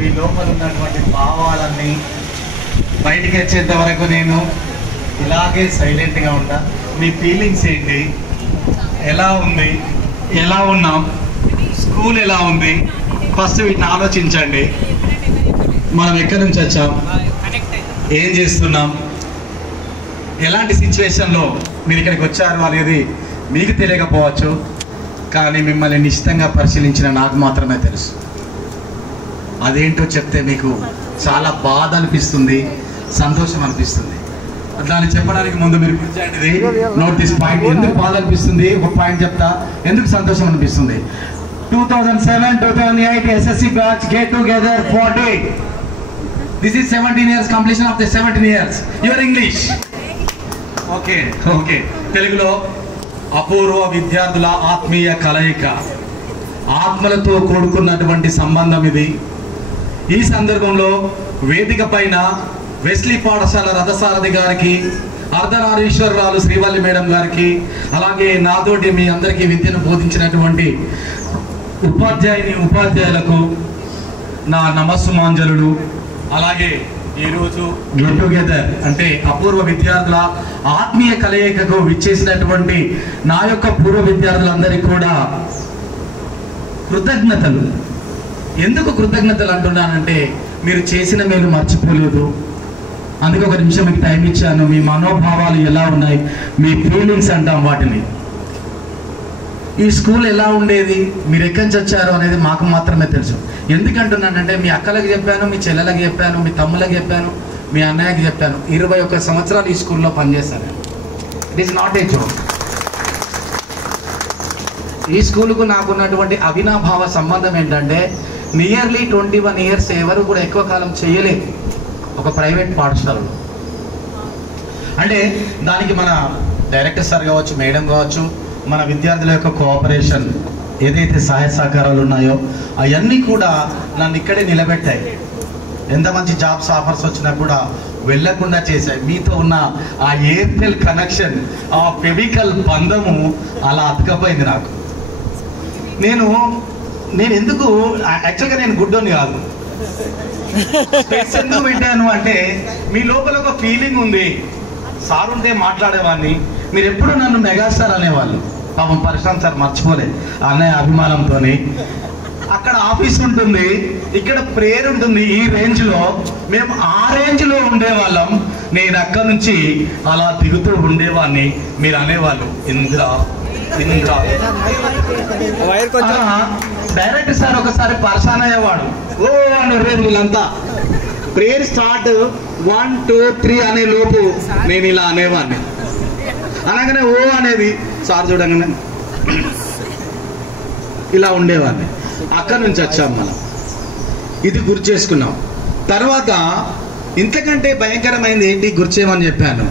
మీ లోపల ఉన్నటువంటి భావాలన్నీ బయటికి వచ్చేంత వరకు నేను ఇలాగే సైలెంట్గా ఉంటా. మీ ఫీలింగ్స్ ఏంటి, ఎలా ఉంది, ఎలా ఉన్నాం, స్కూల్ ఎలా ఉంది, ఫస్ట్ వీటిని ఆలోచించండి. మనం ఎక్కడి నుంచి వచ్చాం, ఏం చేస్తున్నాం, ఎలాంటి సిచ్యువేషన్లో మీరు ఇక్కడికి వచ్చారు అనేది మీకు తెలియకపోవచ్చు, కానీ మిమ్మల్ని నిశ్చితంగా పరిశీలించిన నాకు మాత్రమే తెలుసు. అదేంటో చెప్తే మీకు చాలా బాధ అనిపిస్తుంది, సంతోషం అనిపిస్తుంది. దాన్ని చెప్పడానికి ముందు మీరు కూర్చోండి, నోట్ దిస్ పాయింట్. ఎందుకు బాధ అనిపిస్తుంది ఒక పాయింట్ చెప్తా, ఎందుకు సంతోషం అనిపిస్తుంది. 2007-2008 SSC batch get together for day. This is 17 years completion of the 17 years. Your English. Okay. తెలుగులో అపూర్వ విద్యార్థుల ఆత్మీయ కలయిక, ఆత్మలతో కూడుకున్నటువంటి సంబంధం ఇది. ఈ సందర్భంలో వేదిక పైన వెస్లీ పాఠశాల రథసారథి గారికి, అర్ధనారీశ్వరరాలు శ్రీవల్లి మేడం గారికి, అలాగే నాతోటి మీ అందరికీ విద్యను బోధించినటువంటి ఉపాధ్యాయులకు నా నమస్సుమాంజలులు. అలాగే ఈరోజు గెట్ టుగెదర్ అంటే అపూర్వ విద్యార్థుల ఆత్మీయ కలయికకు విచ్చేసినటువంటి నా యొక్క పూర్వ విద్యార్థులందరికీ కూడా కృతజ్ఞతలు. ఎందుకు కృతజ్ఞతలు అంటున్నానంటే, మీరు చేసిన మేలు మర్చిపోలేదు. అందుకే ఒక నిమిషం మీకు టైం ఇచ్చాను. మీ మనోభావాలు ఎలా ఉన్నాయి, మీ ఫీలింగ్స్ అంటాం వాటిని. ఈ స్కూల్ ఎలా ఉండేది, మీరు ఎక్కడి నుంచి వచ్చారు అనేది మాకు మాత్రమే తెలుసు. ఎందుకంటున్నానంటే, మీ అక్కలకు చెప్పాను, మీ చెల్లెలకు చెప్పాను, మీ తమ్ములకు చెప్పాను, మీ అన్నయ్యకి చెప్పాను. 21 సంవత్సరాలు ఈ స్కూల్లో పనిచేశాను. It is not a joke. ఈ స్కూల్కు నాకున్నటువంటి అవినాభావ సంబంధం ఏంటంటే, నియర్లీ 21 years ఎవరు కూడా ఎక్కువ కాలం చేయలేదు ఒక ప్రైవేట్ పాఠశాలలో. అంటే దానికి మన డైరెక్టర్ సార్ కావచ్చు, మేడం కావచ్చు, మన విద్యార్థుల యొక్క కోఆపరేషన్, ఏదైతే సహాయ సహకారాలు ఉన్నాయో అవన్నీ కూడా నన్ను ఇక్కడే నిలబెట్టాయి. ఎంత మంచి జాబ్స్ ఆఫర్స్ వచ్చినా కూడా వెళ్ళకుండా చేశాయి. మీతో ఉన్న ఆ ఎయిర్టెల్ కనెక్షన్, ఆ ఫెవికల్ బంధము అలా అతకపోయింది నాకు. నేను ఎందుకు యాక్చువల్గా నేను గుడ్డోని కాదు. స్పెక్స్ ఎందుకు పెట్టాను అంటే, మీ లోపల ఒక ఫీలింగ్ ఉంది. సార్ ఉంటే మాట్లాడేవాడిని, మీరు ఎప్పుడు నన్ను మెగాస్టార్ అనేవాళ్ళు. పాపం ప్రశాంత్ సార్ మర్చిపోలేదు అన్నయ్య అభిమానంతో. అక్కడ ఆఫీస్ ఉంటుంది, ఇక్కడ ప్రేయర్ ఉంటుంది. ఈ రేంజ్లో మేము ఆ రేంజ్లో ఉండేవాళ్ళం. నేను అక్కడ నుంచి అలా దిగుతూ ఉండేవాడిని. మీరు అనేవాళ్ళు ఇంద్ర. డైరెక్టర్ సార్ ఒకసారి పర్సన్ అయ్యేవాడు. ఓ అని వీళ్ళంతా ప్రేయర్ స్టార్ట్ 1 2 3 అనే లోపు నేను ఇలా అనేవాడిని. అనగానే ఓ అనేది సార్ చూడగానే ఇలా ఉండేవాడిని. అక్కడి నుంచి వచ్చాం మనం, ఇది గుర్తు చేసుకున్నాం. తర్వాత ఇంతకంటే భయంకరమైనది ఏంటి గుర్తు చేయమని చెప్పాను.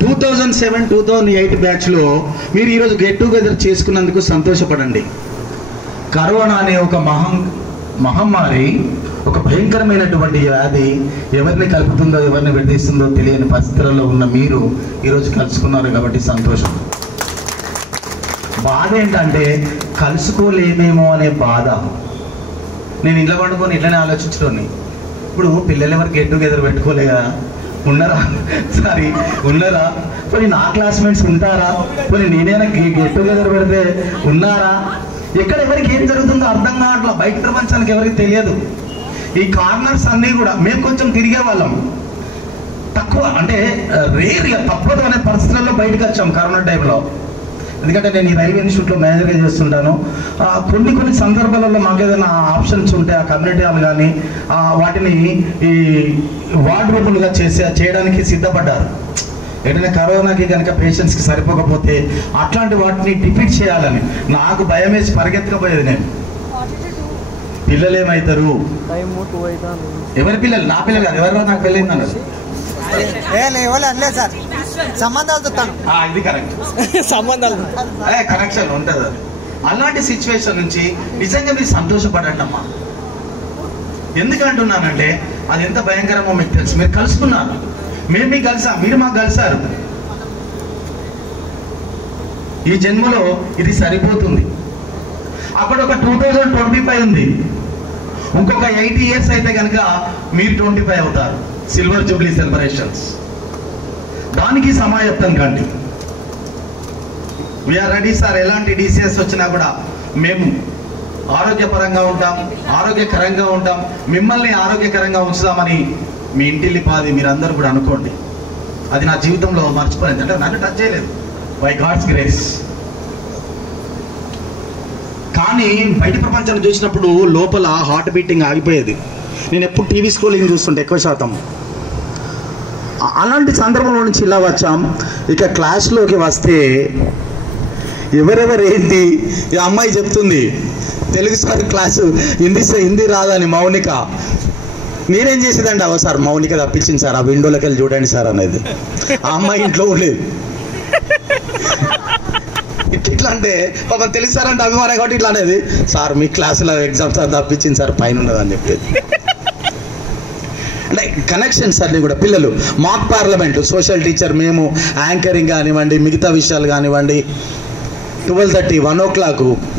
2007-2008 బ్యాచ్లో మీరు ఈరోజు గెట్ టుగెదర్ చేసుకున్నందుకు సంతోషపడండి. కరోనా అనే ఒక మహమ్మారి, ఒక భయంకరమైనటువంటి వ్యాధి ఎవరిని కలుపుతుందో ఎవరిని విడదీస్తుందో తెలియని పరిస్థితులలో ఉన్న మీరు ఈరోజు కలుసుకున్నారు కాబట్టి సంతోషం. బాధ ఏంటంటే కలుసుకోలేమేమో అనే బాధ. నేను ఇంట్లో పండుకొని ఇట్లనే ఆలోచించుకోండి. ఇప్పుడు పిల్లలు ఎవరు గెట్ టుగెదర్ పెట్టుకోలేదా, ఉన్నారా పోనీ నా క్లాస్మేట్స్ ఉంటారా, పోనీ నేనైనా గెట్ టుగెదర్ పెడితే ఉన్నారా, ఎక్కడ ఎవరికి ఏం జరుగుతుందో అర్థం కావట్లా. బయట ప్రపంచానికి ఎవరికి తెలియదు. ఈ కార్నర్స్ అన్నీ కూడా మేము కొంచెం తిరిగే వాళ్ళం, తక్కువ అంటే రేర్గా తప్పదు అనే పరిస్థితుల్లో బయటకు వచ్చాం కరోనా టైంలో. ఎందుకంటే నేను ఈ రైల్వే ఇన్స్టిట్యూట్లో మేనేజర్గా చేస్తుంటాను. కొన్ని సందర్భాలలో మాకు ఏదైనా ఆప్షన్స్ ఉంటే ఆ కమ్యూనిటీ హాల్ కానీ వాటిని ఈ వార్డ్ రూపులుగా చేయడానికి సిద్ధపడ్డారు. ఏదైనా కరోనాకి కనుక పేషెంట్స్కి సరిపోకపోతే అట్లాంటి వాటిని డిఫీట్ చేయాలని నాకు భయం వేసి పరిగెత్తకపోయేది. నేను పిల్లలు ఏమవుతారు, ఎవరి పిల్లలు, నా పిల్లలు కాదు, ఎవరో నాకు పెళ్ళైంది అన్నారు. ఇది కరెక్ట్, సంబంధాలు కనెక్షన్ ఉంటుంది. అది అలాంటి సిచ్యువేషన్ నుంచి నిజంగా మీరు సంతోషపడండి అమ్మా. ఎందుకంటున్నానంటే అది ఎంత భయంకరమో మీకు తెలుసు. మీరు కలుసుకున్నారు, మేము మీకు కలిసాం, మీరు మాకు కలిసారు. ఈ జన్మలో ఇది సరిపోతుంది. అక్కడ ఒక 2025 ఉంది. ఇంకొక 80 years అయితే కనుక మీరు 25 అవుతారు. Silver jubilee celebrations. దానికి సమాయత్తం కండి. We are ready sir. ఎలాంటి DCS వచ్చినా కూడా మేము ఆరోగ్యపరంగా ఉంటాం, ఆరోగ్యకరంగా ఉంటాం, మిమ్మల్ని ఆరోగ్యకరంగా ఉంచుదామని మీ ఇంటిల్లిపాది మీరందరూ కూడా అనుకోండి. అది నా జీవితంలో మర్చిపోలేదు, అంటే నన్ను టచ్ చేయలేదు, బై గాడ్స్ గ్రేస్. కానీ బయట ప్రపంచాన్ని చూసినప్పుడు లోపల హార్ట్ బీటింగ్ ఆగిపోయేది. నేను ఎప్పుడు టీవీ స్క్రోలింగ్ చూస్తుంటే ఎక్కువ శాతం. అలాంటి సందర్భంలో నుంచి ఇలా వచ్చాం. ఇక క్లాస్లోకి వస్తే ఎవరెవరు ఏంటి, ఈ అమ్మాయి చెప్తుంది తెలుగు సార్ క్లాసు హిందీ రాదని మౌనిక. నేనేం చేసేదండి, అవ సార్ మౌనిక తప్పించింది సార్, ఆ విండోలోకి వెళ్ళి చూడండి సార్ అనేది. ఆ అమ్మాయి ఇంట్లో ఉండేది. ఇట్లా అంటే పాపం తెలుగు సార్ అంటే అభిమానం కాబట్టి ఇట్లా అనేది, సార్ మీ క్లాసులో ఎగ్జామ్స్ సార్ తప్పించింది సార్, పైన ఉన్నదని చెప్పేది. అంటే కనెక్షన్స్ అన్నీ కూడా పిల్లలు మాక్ పార్లమెంట్, సోషల్ టీచర్, మేము యాంకరింగ్ కానివ్వండి, మిగతా విషయాలు కానివ్వండి, 12:30 1 o'clock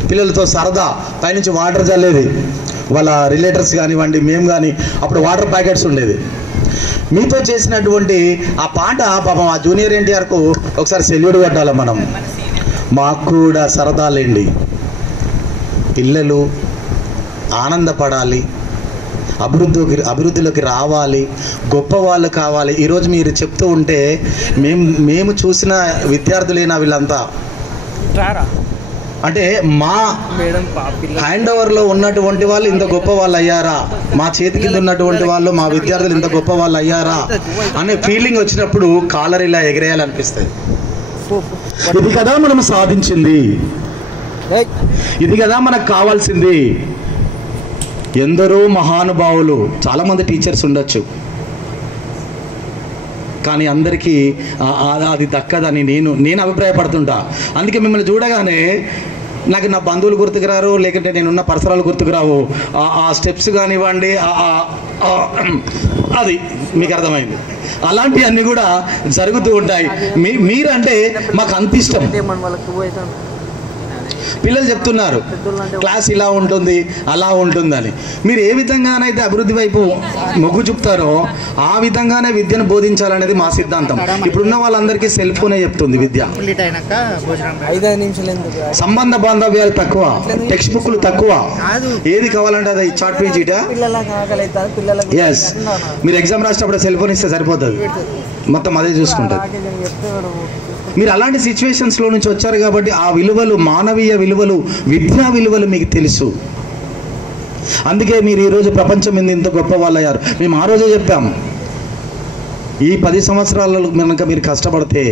పిల్లలతో సరదా, పైనుంచి వాటర్ చల్లేది, వాళ్ళ రిలేటర్స్ కానివ్వండి, మేము కానీ అప్పుడు వాటర్ ప్యాకెట్స్ ఉండేది. మీతో చేసినటువంటి ఆ పాట పాపం ఆ జూనియర్ ఎన్టీఆర్కు ఒకసారి సెల్యూట్ కొట్టాలి మనం. మాకు కూడా సరదాలేండి, పిల్లలు ఆనందపడాలి, అభివృద్ధిలోకి రావాలి, గొప్ప వాళ్ళు కావాలి. ఈరోజు మీరు చెప్తూ ఉంటే మేము చూసిన విద్యార్థులైన వీళ్ళంతా అంటే మా హ్యాండ్ ఓవర్లో ఉన్నటువంటి వాళ్ళు ఇంత గొప్ప వాళ్ళు అయ్యారా, మా చేతి కింద ఉన్నటువంటి వాళ్ళు, మా విద్యార్థులు ఇంత గొప్ప వాళ్ళు అయ్యారా అనే ఫీలింగ్ వచ్చినప్పుడు కాలర్ ఇలా ఎగిరేయాలనిపిస్తుంది. ఇది కదా మనం సాధించింది, ఇది కదా మనకు కావాల్సింది. ఎందరో మహానుభావులు, చాలామంది టీచర్స్ ఉండొచ్చు, కానీ అందరికీ అది దక్కదని నేను అభిప్రాయపడుతుంటా. అందుకే మిమ్మల్ని చూడగానే నాకు నా బంధువులు గుర్తుకురారు, లేకుంటే నేనున్న పరిసరాలు గుర్తుకురావు. ఆ స్టెప్స్ కానివ్వండి, అది మీకు అర్థమైంది. అలాంటివన్నీ కూడా జరుగుతూ ఉంటాయి. మీరంటే మాకు అంత ఇష్టం. పిల్లలు చెప్తున్నారు క్లాస్ ఇలా ఉంటుంది, అలా ఉంటుందని. మీరు ఏ విధంగానైతే అభివృద్ధి వైపు మొగ్గు చూపుతారో ఆ విధంగానే విద్యను బోధించాలనేది మా సిద్ధాంతం. ఇప్పుడున్న వాళ్ళందరికీ సెల్ ఫోనే చెప్తుంది విద్య. సంబంధ బాంధవ్యాలు తక్కువ, టెక్స్ట్ బుక్లు తక్కువ, ఏది కావాలంటే అది చాట్ పేజీటా. ఎస్, మీరు ఎగ్జామ్ రాసేటప్పుడు సెల్ ఫోన్ ఇస్తే సరిపోతుంది, మొత్తం అదే చూసుకుంటుంది. మీరు అలాంటి సిచ్యువేషన్స్లో నుంచి వచ్చారు కాబట్టి ఆ విలువలు, మానవీయ విలువలు, విద్యా విలువలు మీకు తెలుసు. అందుకే మీరు ఈరోజు ప్రపంచం మీద ఇంత గొప్ప వాళ్ళు అయ్యారు. మేము ఆ రోజే చెప్పాము, ఈ 10 సంవత్సరాలలో కనుక మీరు కష్టపడితే,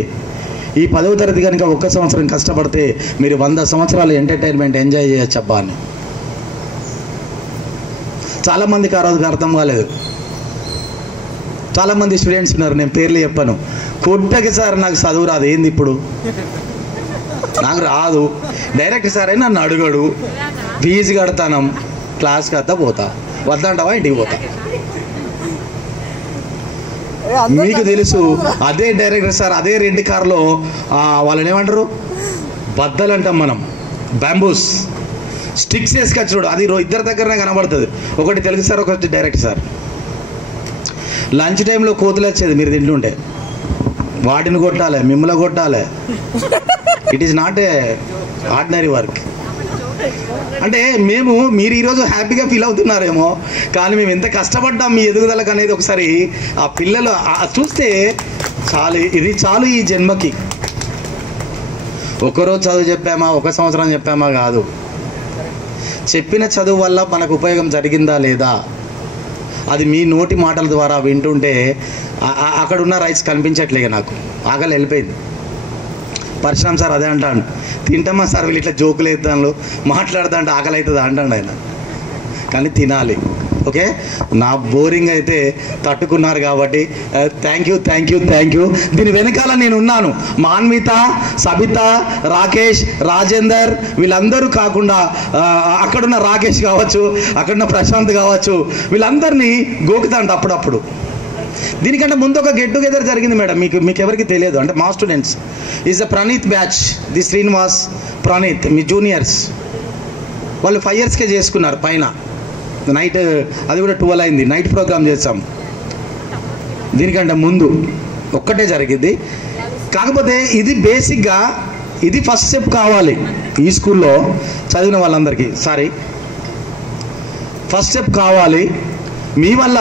ఈ 10వ తరగతి కనుక 1 సంవత్సరం కష్టపడితే మీరు 100 సంవత్సరాలు ఎంటర్టైన్మెంట్ ఎంజాయ్ చేయొచ్చు అబ్బా అని. చాలామందికి ఆ రోజుకి అర్థం కాలేదు. చాలామంది స్టూడెంట్స్ ఉన్నారు, నేను పేర్లు చెప్పను, కొట్టకి సార్ నాకు చదువు రాదు, ఏంది ఇప్పుడు నాకు రాదు, డైరెక్ట్ సార్ అని నన్ను అడుగడు, ఫీజు కడతాను, క్లాస్కి వద్దా పోతా, వద్దంటావా ఇంటికి పోతా. మీకు తెలుసు అదే డైరెక్టర్ సార్ అదే రెంట్ కార్లో వాళ్ళని ఏమంటారు, బద్దలు అంటాం మనం, బ్యాంబూస్ స్టిక్స్ వేసుకొచ్చుడు. అది ఇద్దరి దగ్గరనే కనబడుతుంది, ఒకటి తెలుగు సార్, ఒకటి డైరెక్ట్ సార్. లంచ్ టైంలో కోతులు వచ్చేది మీరు తింటుంటే, వాటిని కొట్టాలి, మిమ్మల్ని కొట్టాలి. It is not a ordinary work. అంటే మీరు ఈరోజు హ్యాపీగా ఫీల్ అవుతున్నారేమో, కానీ మేము ఎంత కష్టపడ్డాం మీ ఎదుగుదలకు అనేది ఒకసారి ఆ పిల్లలు చూస్తే చాలు, ఇది చాలు ఈ జన్మకి. ఒకరోజు చదువు చెప్పామా, 1 సంవత్సరం చెప్పామా కాదు, చెప్పిన చదువు వల్ల మనకు ఉపయోగం జరిగిందా లేదా, అది మీ నోటి మాటల ద్వారా వింటుంటే అక్కడ ఉన్న రైట్స్ కనిపించట్లేదు. నాకు ఆకలి వెళ్ళిపోయింది. పరశురామ్ సార్ అదే అంటాడు, తింటామా సార్ వీళ్ళు ఇట్లా జోకులు వేస్తాను మాట్లాడతా అంటే ఆకలి అవుతుంది అంటాడు ఆయన, కానీ తినాలి. ఓకే, నా బోరింగ్ అయితే తట్టుకున్నారు కాబట్టి థ్యాంక్ యూ. దీని వెనకాల నేను ఉన్నాను. మాన్విత, సబిత, రాకేష్, రాజేందర్, వీళ్ళందరూ కాకుండా అక్కడున్న రాకేష్ కావచ్చు, అక్కడున్న ప్రశాంత్ కావచ్చు, వీళ్ళందరినీ గోకుతాంట అప్పుడప్పుడు. దీనికంటే ముందు ఒక గెట్ టుగెదర్ జరిగింది మేడం, మీకు ఎవరికి తెలియదు. అంటే మా students is a Praneeth batch, the Srinivas, Praneeth, me juniors, వాళ్ళు 5 yearsకే చేసుకున్నారు పైన నైట్ అది కూడా 12 అయింది, నైట్ ప్రోగ్రామ్ చేస్తాం. దీనికంటే ముందు ఒక్కటే జరిగింది. కాకపోతే ఇది బేసిక్గా ఇది ఫస్ట్ స్టెప్ కావాలి ఈ స్కూల్లో చదివిన వాళ్ళందరికీ. ఫస్ట్ స్టెప్ కావాలి. మీ వల్ల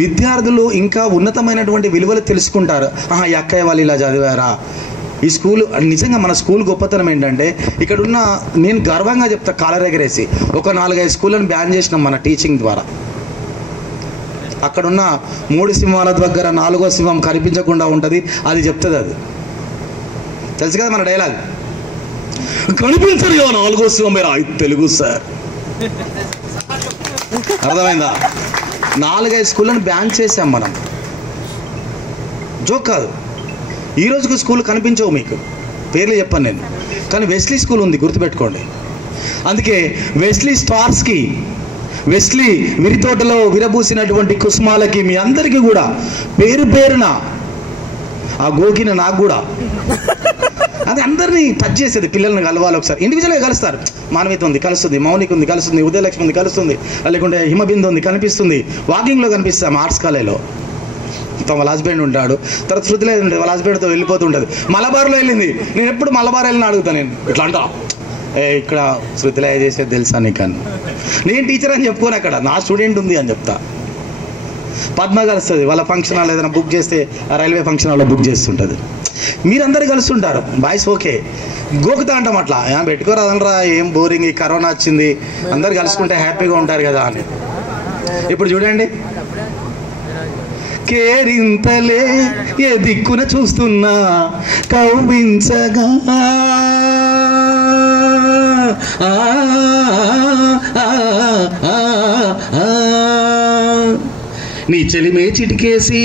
విద్యార్థులు ఇంకా ఉన్నతమైనటువంటి విలువలు తెలుసుకుంటారు. ఈ అక్కయ్య వాళ్ళు ఇలా చదివారా, ఈ స్కూల్ నిజంగా మన స్కూల్ గొప్పతనం ఏంటంటే ఇక్కడున్న, నేను గర్వంగా చెప్తా కాలర్ ఎగరేసి, ఒక 4-5 స్కూళ్ళను బ్యాన్ చేసినాం మన టీచింగ్ ద్వారా. అక్కడున్న 3 సింహాల దగ్గర 4వ సింహం కనిపించకుండా ఉంటుంది, అది చెప్తుంది. అది తెలుసు కదా మన డైలాగ్, కనిపించరు 4వ సింహం మీరు తెలుగు సార్. అర్థమైందా? 4-5 స్కూళ్ళను బ్యాన్ చేసాం మనం, జోక్ కాదు. ఈ రోజుకు స్కూల్ కనిపించవు, మీకు పేర్లు చెప్పాను నేను, కానీ వెస్లీ స్కూల్ ఉంది, గుర్తుపెట్టుకోండి. అందుకే వెస్లీ స్టార్స్కి, వెస్లీ మిరితోటలో విరబూసినటువంటి కుసుమాలకి, మీ అందరికీ కూడా పేరు పేరున, ఆ గోకిన నాకు కూడా, అది అందరినీ టచ్ చేసేది. పిల్లల్ని కలవాలి ఒకసారి, ఇండివిజువల్గా కలుస్తారు. మానవిత ఉంది కలుస్తుంది, మౌనిక ఉంది కలుస్తుంది, ఉదయలక్ష్మి ఉంది కలుస్తుంది, లేకుంటే హిమబిందు ఉంది కనిపిస్తుంది, వాకింగ్లో కనిపిస్తాం. ఆర్ట్స్ కాలేజ్లో వాళ్ళ హస్బెండ్ ఉంటాడు, తర్వాత శృతిలో ఉంటుంది, వాళ్ళ హస్బెండ్తో వెళ్ళిపోతుంటుంది. మలబార్లో వెళ్ళింది, నేను ఎప్పుడు మలబార్ వెళ్ళిన అడుగుతాను. నేను ఇట్లా అంటా, ఇక్కడ శృతిలో చేసేది తెలుసా నీకు అని. నేను టీచర్ అని చెప్పుకోను, అక్కడ నా స్టూడెంట్ ఉంది అని చెప్తా. పద్మ కలుస్తుంది, వాళ్ళ ఫంక్షన్ హాల్ ఏదైనా బుక్ చేస్తే ఆ రైల్వే ఫంక్షన్ హాల్లో బుక్ చేస్తుంటుంది. మీరందరూ కలుస్తుంటారు, బాయ్స్ ఓకే. గోకుతా అంటాం అట్లా, పెట్టుకోరాదనరా, ఏం బోరింగ్, ఈ కరోనా వచ్చింది, అందరు కలుసుకుంటే హ్యాపీగా ఉంటారు కదా అని. ఇప్పుడు చూడండి, కేరింతలే ఏ దిక్కున చూస్తున్నా కవ్వించగా, నీ చెలిమే చిటికేసి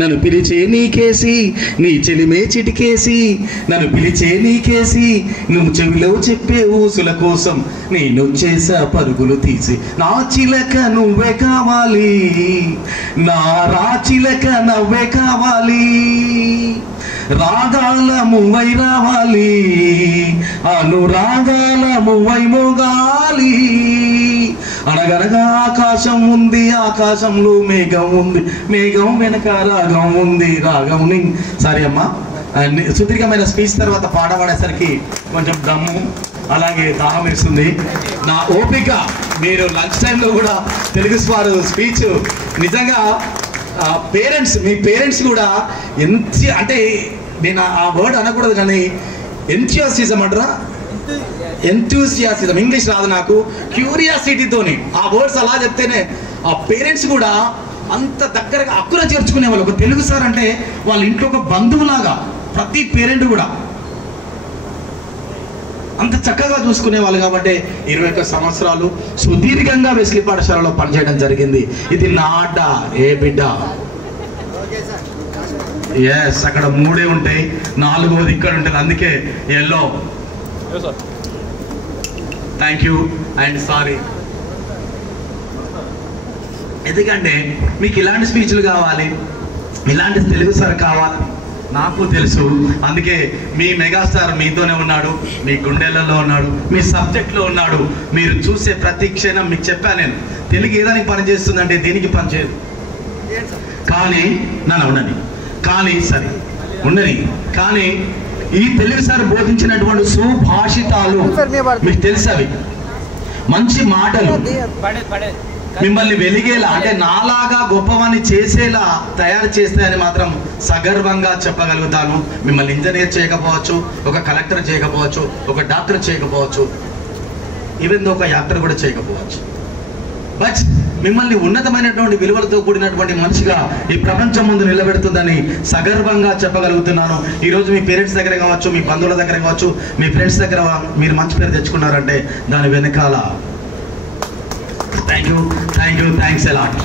నన్ను పిలిచే నీకేసి, నీ చెలిమే చిటికేసి నన్ను పిలిచే నీకేసి, నువ్వు చెవిలో చెప్పే ఊసుల కోసం నేను చేసా పరుగులు తీసి. నా చిలక నువ్వే కావాలి, నా రాచిలక నవ్వే కావాలి, రాగాల మువ్వై రావాలి, అనురాగాల మువ్వై మోగాలి. అనగనగా ఆకాశం ఉంది, ఆకాశంలో మేఘం ఉంది, మేఘం వెనక రాగం ఉంది, రాగం. సరే అమ్మా, సుదీర్ఘమైన స్పీచ్ తర్వాత పాట పాడేసరికి కొంచెం దమ్ము అలాగే దాహం వేస్తుంది. నా ఓపిక, మీరు లంచ్ టైంలో కూడా తెలుగు స్వారు స్పీచ్ నిజంగా పేరెంట్స్, మీ పేరెంట్స్ కూడా ఎంత అంటే, నేను ఆ వర్డ్ అనకూడదు కానీ ఎంథ్యూసిజం అంటారా, ఎంథ్యూసియాసిజం, ఇంగ్లీష్ రాదు నాకు, క్యూరియాసిటీతోని ఆ వర్డ్స్ అలా చెప్తేనే ఆ పేరెంట్స్ కూడా అంత దగ్గరగా అక్కున చేర్చుకునే వాళ్ళు. ఒక తెలుగు సార్ అంటే వాళ్ళ ఇంట్లో ఒక బంధువులాగా ప్రతి పేరెంట్ కూడా అంత చక్కగా చూసుకునే వాళ్ళు. కాబట్టి 21 సంవత్సరాలు సుదీర్ఘంగా వెస్లీ పాఠశాలలో పనిచేయడం జరిగింది. ఇది నా ఆట ఏ బిడ్డ. ఎస్, అక్కడ 3 ఉంటాయి, 4వది ఇక్కడ ఉంటుంది, అందుకే yellow. Thank you and sorry. ఎందుకంటే మీకు ఇలాంటి స్పీచ్లు కావాలి, ఇలాంటి తెలుగు సార్ కావాలి, నాకు తెలుసు. అందుకే మీ మెగాస్టార్ మీతోనే ఉన్నాడు, మీ గుండెలలో ఉన్నాడు, మీ సబ్జెక్ట్లో ఉన్నాడు. మీరు చూసే ప్రతి క్షణం మీకు చెప్పాను నేను, తెలుగు ఏదానికి పనిచేస్తుందంటే దీనికి పనిచేయదు. కానీ నన్ను ఉండని, కానీ సరే ఉండని, కానీ ఈ తెలుగు సార్ బోధించినటువంటి సుభాషితాలు మీకు తెలుసు, అవి మంచి మాటలు మిమ్మల్ని వెలిగేలా, అంటే నాలాగా గొప్పవాన్ని చేసేలా తయారు చేస్తాయని మాత్రం సగర్వంగా చెప్పగలుగుతాను. మిమ్మల్ని ఇంజనీర్ చేయకపోవచ్చు, ఒక కలెక్టర్ చేయకపోవచ్చు, ఒక డాక్టర్ చేయకపోవచ్చు, ఈవెన్ ఒక యాక్టర్ కూడా చేయకపోవచ్చు, బట్ మిమ్మల్ని ఉన్నతమైనటువంటి విలువలతో కూడినటువంటి మనిషిగా ఈ ప్రపంచం ముందు నిలబెడుతుందని సగర్వంగా చెప్పగలుగుతున్నాను. ఈరోజు మీ పేరెంట్స్ దగ్గర కావచ్చు, మీ బంధువుల దగ్గర కావచ్చు, మీ ఫ్రెండ్స్ దగ్గర మీరు మంచి పేరు తెచ్చుకున్నారంటే దాని వెనకాల thank you, thanks a lot.